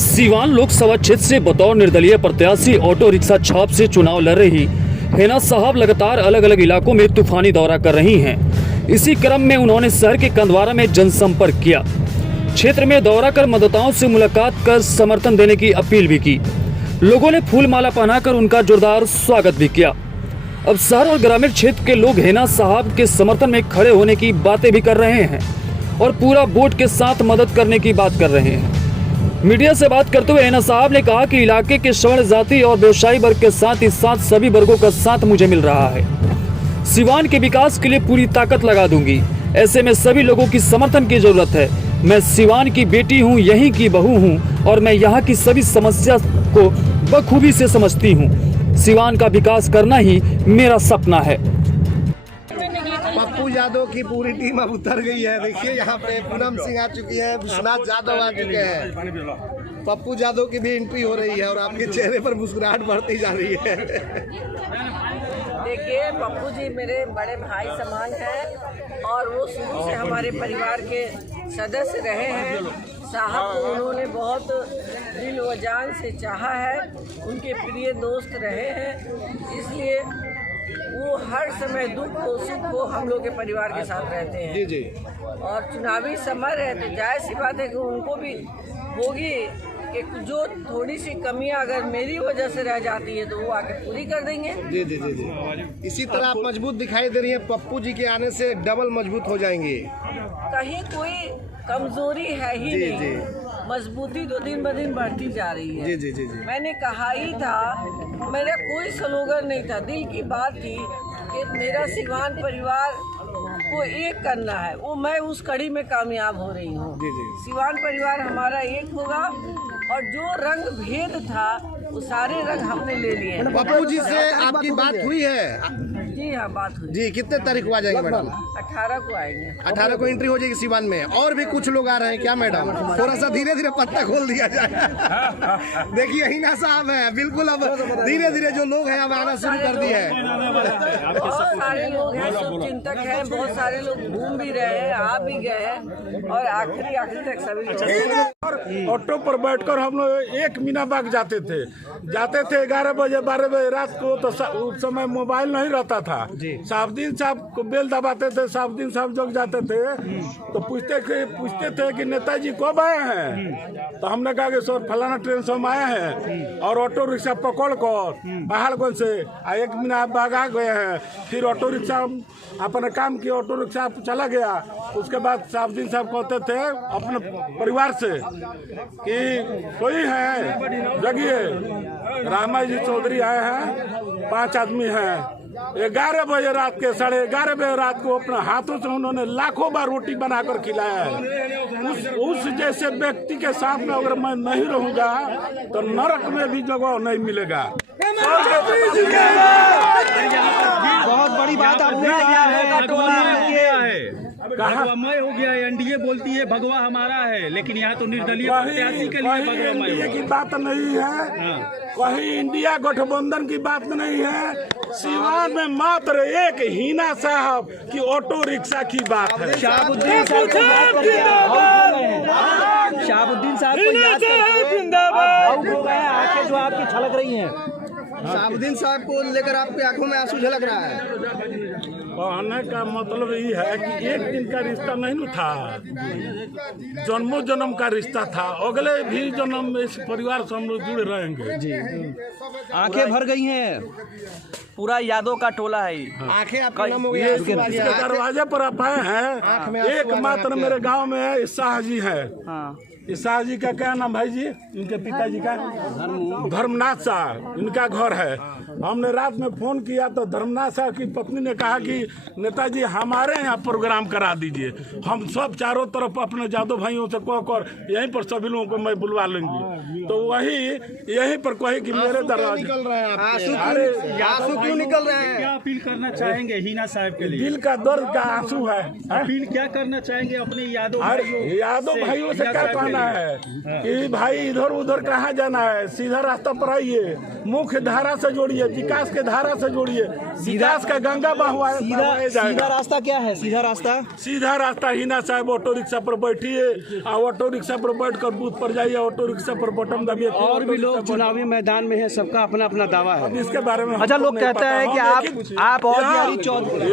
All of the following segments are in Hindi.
सीवान लोकसभा क्षेत्र से बतौर निर्दलीय प्रत्याशी ऑटो रिक्शा छाप से चुनाव लड़ रही हेना साहब लगातार अलग अलग इलाकों में तूफानी दौरा कर रही हैं। इसी क्रम में उन्होंने शहर के कंदवारा में जनसंपर्क किया। क्षेत्र में दौरा कर मतदाताओं से मुलाकात कर समर्थन देने की अपील भी की। लोगों ने फूल माला पहनाकर उनका जोरदार स्वागत भी किया। अब शहर और ग्रामीण क्षेत्र के लोग हेना साहब के समर्थन में खड़े होने की बातें भी कर रहे हैं और पूरा वोट के साथ मदद करने की बात कर रहे हैं। मीडिया से बात करते हुए हेना साहब ने कहा कि इलाके के सवर्ण जाति और व्यवसायी वर्ग के साथ ही साथ सभी वर्गों का साथ मुझे मिल रहा है। सीवान के विकास के लिए पूरी ताकत लगा दूंगी। ऐसे में सभी लोगों की समर्थन की जरूरत है। मैं सीवान की बेटी हूं, यहीं की बहू हूं और मैं यहां की सभी समस्या को बखूबी से समझती हूं। सीवान का विकास करना ही मेरा सपना है। पप्पू यादव की पूरी टीम अब उतर गई है। देखिए यहाँ पे पूनम सिंह आ चुकी है, विश्वनाथ यादव आ चुके हैं, पप्पू यादव की भी एंट्री हो रही है और आपके चेहरे पर मुस्कुराहट बढ़ती जा रही है। देखिए, पप्पू जी मेरे बड़े भाई समान हैं और वो शुरू से हमारे परिवार के सदस्य रहे हैं। साहब को उन्होंने बहुत दिल व जान से चाहा है, उनके प्रिय दोस्त रहे हैं, इसलिए वो हर समय दुख हो सुख हो हम लोग के परिवार के साथ रहते हैं। जी जी। और चुनावी समय रहते जाहिर सी बात है कि उनको भी होगी कि जो थोड़ी सी कमियां अगर मेरी वजह से रह जाती है तो वो आके पूरी कर देंगे। जी जी जी जी। इसी तरह आप मजबूत दिखाई दे रही है, पप्पू जी के आने से डबल मजबूत हो जाएंगे। कहीं कोई कमजोरी है ही जी, नहीं जी। मजबूती तो दिन ब दिन बढ़ती जा रही है। जी जी जी जी। मैंने कहा ही था, मेरा कोई स्लोगन नहीं था, दिल की बात थी कि मेरा सीवान परिवार को एक करना है। वो मैं उस कड़ी में कामयाब हो रही हूँ। सीवान परिवार हमारा एक होगा और जो रंग भेद था वो सारे रंग हमने ले लिए। पप्पू जी से आपकी बात हुई है? जी हाँ, बात हुई। जी, कितने तारीख को आ जाएंगे मैडम? 18 को आएंगे। 18 को एंट्री हो जाएगी सीवान में। और भी कुछ लोग आ रहे हैं क्या मैडम? थोड़ा सा धीरे धीरे पत्ता खोल दिया जाए। देखिए हिना साहब है, बिल्कुल अब धीरे धीरे जो लोग हैं अब आना शुरू कर दिए हैं। बहुत सारे लोग हैं, शुभ चिंतक हैं, बहुत सारे लोग घूम भी रहे हैं, आ भी गए हैं और आखिरी तक सभी ऑटो पर बैठकर हम लोग 1 मीना बाग जाते थे 11 बजे 12 बजे रात को। तो उस समय मोबाइल नहीं रहता था। साहबुद्दीन साहब को बेल दबाते थे, साहबुद्दीन साहब जग जाते थे तो पूछते थे कि नेताजी कब आए हैं। तो हमने कहा कि सर फलाना ट्रेन से हम आए हैं और ऑटो रिक्शा पकड़ कर पहाड़गंज से 1 मीना बाग आ गए हैं। फिर ऑटो रिक्शा अपना काम किया, ऑटो रिक्शा चला गया। उसके बाद साहबुद्दीन साहब कहते थे अपने परिवार से कि कोई है जगिए, रामा जी चौधरी आए हैं, 5 आदमी हैं। 11 बजे रात के 11:30 बजे रात को अपने हाथों से उन्होंने लाखों बार रोटी बनाकर खिलाया है। उस जैसे व्यक्ति के साथ में अगर मैं नहीं रहूंगा तो नरक में भी जगह नहीं मिलेगा। बहुत बड़ी बात आपने कहा है। भगवामय हो गया है। एनडीए बोलती है भगवा हमारा है, लेकिन यहाँ तो निर्दलीय प्रत्याशी के लिए भगवामय इंडिया की बात नहीं है, कहीं इंडिया गठबंधन की बात नहीं है। सीवान में मात्र एक हिना साहब की ऑटो रिक्शा की बात है। शाहबुद्दीन साहब को याद करके हो गए हैं, आंखें जो आपकी छलक रही हैं। शाहबुद्दीन साहब को लेकर आपकी आंखों में आंसू झलक रहा है। कहने का मतलब ये है कि एक दिन का रिश्ता नहीं था, जन्मों जन्म का रिश्ता था। अगले भी जन्म में इस परिवार से हम लोग जुड़े रहेंगे। जी, आंखें भर गई हैं। पूरा यादव का टोला है। आंखें आपकी नम हो गई हैं। इसके दरवाजे पर आप आए हैं। एकमात्र मेरे गांव में शाह जी है। इस शाह जी का क्या नाम भाई जी? इनके पिताजी का धर्मनाथ शाह इनका घर है। हमने रात में फोन किया तो धर्मनाथ शाह की पत्नी ने कहा कि नेताजी हमारे यहाँ प्रोग्राम करा दीजिए, हम सब चारों तरफ अपने जादव भाइयों से कहकर यहीं पर सभी लोगों को मैं बुलवा लूंगी। तो यहीं पर कहे कि मेरे दरवाजे निकल रहे हैं, आंसू क्यों निकल रहे हैं? क्या अपील करना चाहेंगे हिना साहब के लिए? दिल का दर्द का आंसू है। अपील क्या करना चाहेंगे अपने यादव भाइयों से? क्या कहना जाना है कि भाई इधर उधर कहाँ जाना है, सीधा रास्ता पर आइए, मुख्य धारा से जोड़िए, विकास के धारा से जोड़िए, विकास का गंगा बहवाए सीधा रास्ता क्या है? सीधा रास्ता हिना साहब ऑटो रिक्शा पर बैठिए और ऑटो रिक्शा पर बैठकर बूथ पर जाइए, ऑटो रिक्शा पर बटन दबिए। और भी लोग चुनावी मैदान में है, सबका अपना अपना दावा है। अब इसके बारे में अच्छा, लोग कहते हैं कि आप और बिहारी चौधरी,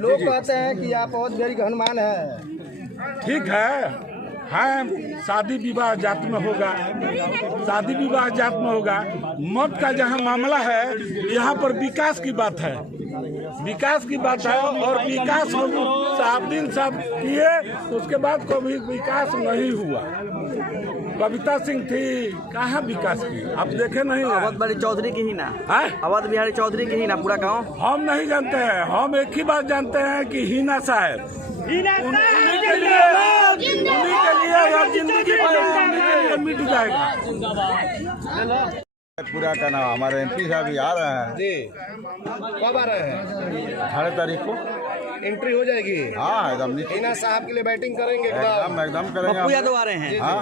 लोग कहते हैं कि आप बहुत बड़ी हनुमान है। ठीक है, शादी विवाह जात में होगा, शादी विवाह जात में होगा। मत का जहाँ मामला है, यहाँ पर विकास की बात है, विकास की बात है। और विकास साफ दिन साफ किए, उसके बाद कभी विकास नहीं हुआ। कविता सिंह थी, कहाँ विकास की आप देखे नहीं? अवध बिहारी चौधरी की ही ना, अवध बिहारी चौधरी की ही ना पूरा गांव। हम नहीं जानते हैं, हम एक ही बात जानते हैं कि हिना साहब उन्हीं के लिए या जिंदगी मिट जाएगा। पूरा का नाम हमारे एमपी साहब ही आ रहे हैं जी, कब आ रहे हैं? 18 तारीख को एंट्री हो जाएगी। हाँ एकदम हिना साहब के लिए बैटिंग करेंगे एकदम करेंगे। पप्पू यादव आ रहे हैं, हाँ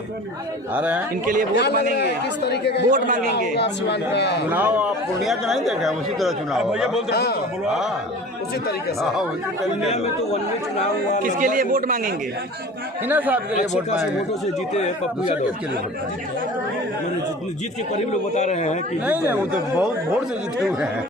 आ रहे हैं। इनके लिए वोट मांगेंगे, किस तरीके का वोट मांगेंगे। चुनाव आप पूर्णिया के नहीं देखे, उसी तरह चुनाव होगा। हाँ उसी तरीके से। हाँ उसी तरीके से। किसके लिए वोट मांगेंगे? हिना साहब के लिए वोट मांगेंगे। वोटों से जीते हैं पप्पू यादव, किसके लिए वोट मांगेंगे? जीत के करीब लोग बता रहे हैं कि नहीं वो तो बहुत वोट से जीते हुए हैं।